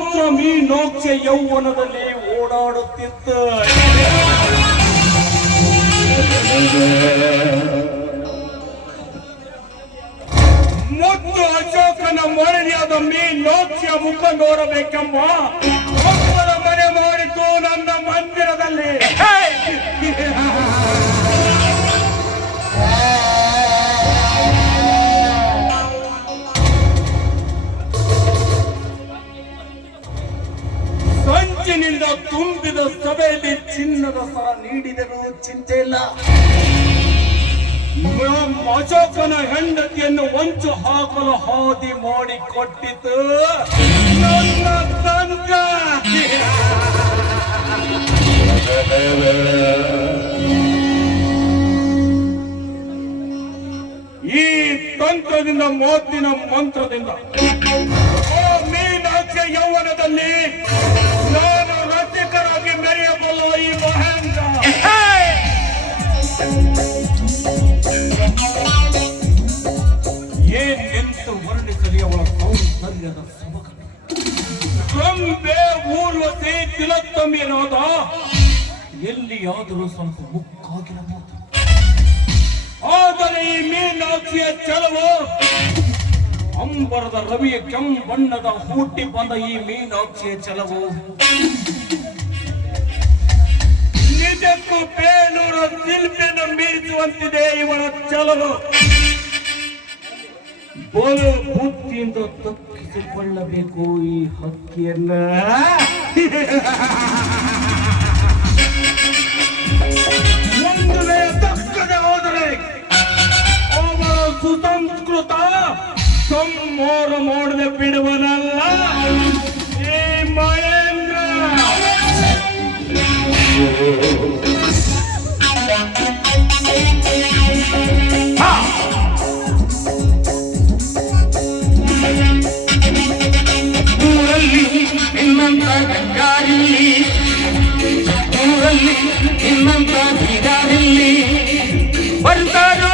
ಮಾತ್ರ ಮೀನೋಕ್ಷ ಯೌವನದಲ್ಲಿ ಓಡಾಡುತ್ತಿದ್ದ. ಮುದ್ದು ಅಶೋಕನ ಮರಳಿಯಾದ ಮೀನೋಕ್ಷ ಮುಖ ನೋಡಬೇಕೆಂಬ ಒಬ್ಬರ ಮನೆ ಮಾಡಿತು ನನ್ನ ಮಂದಿರದಲ್ಲಿ. ಸಂಚಿನಿಂದ ತುಂಬಿದ ಸಭೆಯಲ್ಲಿ ಚಿನ್ನದ ಸರ ನೀಡಿದರೂ ಚಿಂತೆ ಇಲ್ಲ. ಅಶೋಕನ ಹೆಂಡತಿಯನ್ನು ಹೊಂಚು ಹಾಕಲು ಹಾದಿ ಮಾಡಿಕೊಟ್ಟಿತು ನನ್ನ ತಂಗ. ಈ ತಂತ್ರದಿಂದ ಮಾತಿನ ಮಂತ್ರದಿಂದ ಮೀನಾಕ್ಷ ಯೌವನದಲ್ಲಿ ನಾನು ರಸಿಕರಾಗಿ ಮೆರೆಯಬಲ್ಲ ಈ ಮಹೇಂದ್ರ. ಏನೆಂದು ವರ್ಣಿಸಲಿ ಅವಳ ಸೌಂದರ್ಯದ ಸೊಬಗ. ಗೊಂಬೆ ಊರ್ವಶಿ ತಿಲೋತ್ತಮೆಯನಾದ ಎಲ್ಲಿಯಾದರೂ ಸ್ವಲ್ಪ ಮುಕ್ಕಾಗಿರಬಹುದು. ಆದರೆ ಈ ಮೀನಾಕ್ಷಿಯ ಛಲವು ಅಂಬರದ ರವಿಯ ಕೆಂಬಣ್ಣದ ಹುಟ್ಟಿ ಬಂದ ಈ ಮೀನಾಕ್ಷಿಯ ಛಲವು ನಿಜಕ್ಕೂ ಬೇಲೂರ ಶಿಲ್ಪಿಯನ್ನು ಮೀರಿಸುವಂತಿದೆ ಇವಳ ಛಲವು. ಬೋಲು ಬುದ್ಧಿಯಿಂದ ತಪ್ಪಿಸಿಕೊಳ್ಳಬೇಕು ಈ ಹಕ್ಕಿಯನ್ನ. ಒಂದು ವೇಳೆ ತಕ್ಕದೆ ಹೋದರೆ ಅವರ ಸುಸಂಸ್ಕೃತ ಸಂಹಾರ ಮಾಡದೆ ಬಿಡುವನಲ್ಲ ಈ ಮಹೇಂದ್ರ. ಊರಲ್ಲಿ ಇನ್ನಂತ ಗಂಗಾರಿಲ್ಲಿ, ಊರಲ್ಲಿ ಇನ್ನಂತ ಬೀದಾರಿಲ್ಲಿ ಬರ್ತಾರೋ